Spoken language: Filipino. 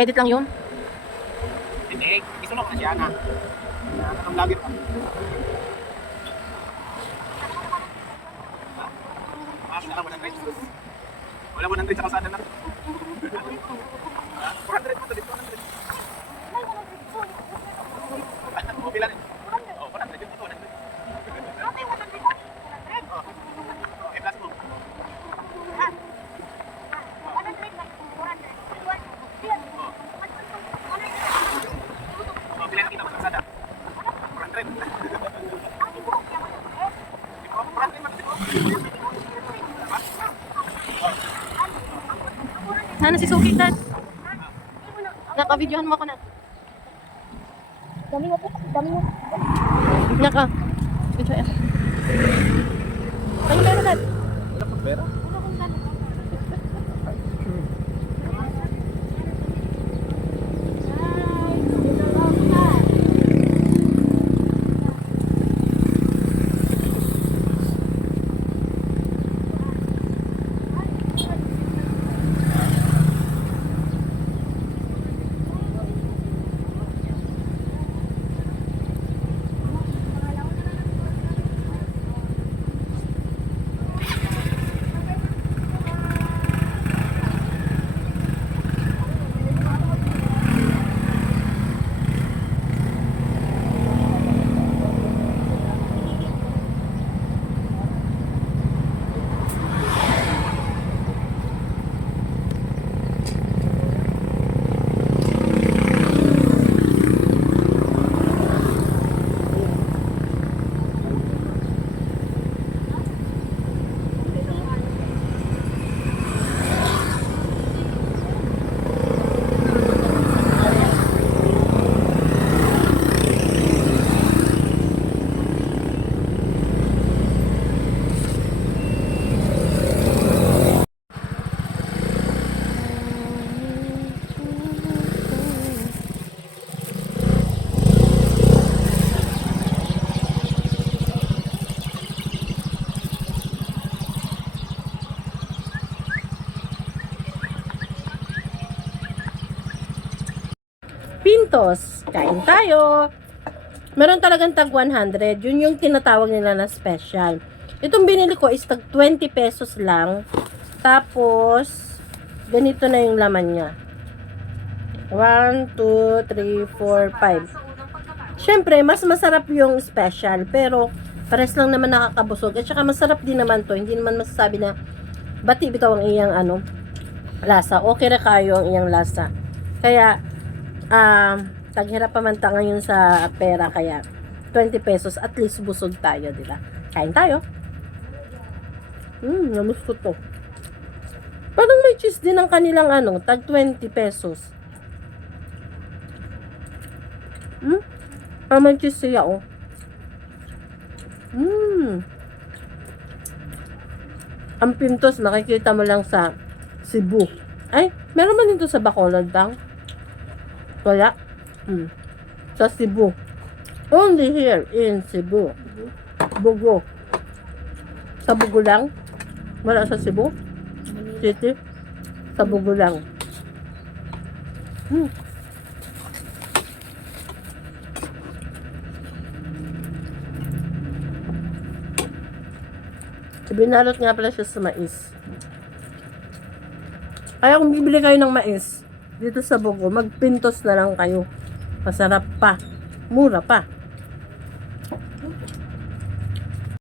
Nag-edit lang yun. Hindi, isunod na siya na. Katong vlogger pa. Wala 100. Wala 100 sa kalsada na. 400 mo to dito, 100. O, pila rin. O, 400 yun mo to, 100. O, i-plus mo. O, pila nakita mo sa kalsada? 400. O, 400 man dito. Sana si Suki, Dad. Naka-videohan mo ako na. Dami mo po. Dami mo. Naka. Video yan. Ano meron, Dad? Wala pang pera. Pintos. Kain tayo. Meron talagang tag 100. Yun yung tinatawag nila na special. Itong binili ko is tag 20 pesos lang. Tapos, ganito na yung laman niya. 1, 2, 3, 4, 5. Siyempre, mas masarap yung special. Pero, pares lang naman nakakabusog. At saka masarap din naman to. Hindi naman masasabi na bati bitaw ang iyang lasa. Okay na kayo ang iyang lasa. Kaya, taghirap pa man ta ngayon sa pera, kaya 20 pesos at least busog tayo, di ba? Kain tayo. Namus ko to. Parang may cheese din ang kanilang tag 20 pesos. Parang may cheese siya, oh. Ang Pintos, makikita mo lang sa Cebu. Ay, meron man dito sa Bacolod bang? Wala. Sa Cebu. Only here in Cebu. Bugo. Sa Bugo lang. Wala sa Cebu City. Sa Bugo lang. Binalot nga pala siya sa mais. Kaya kung bibili kayo ng mais dito sa Bugo, magpintos na lang kayo. Masarap pa. Mura pa.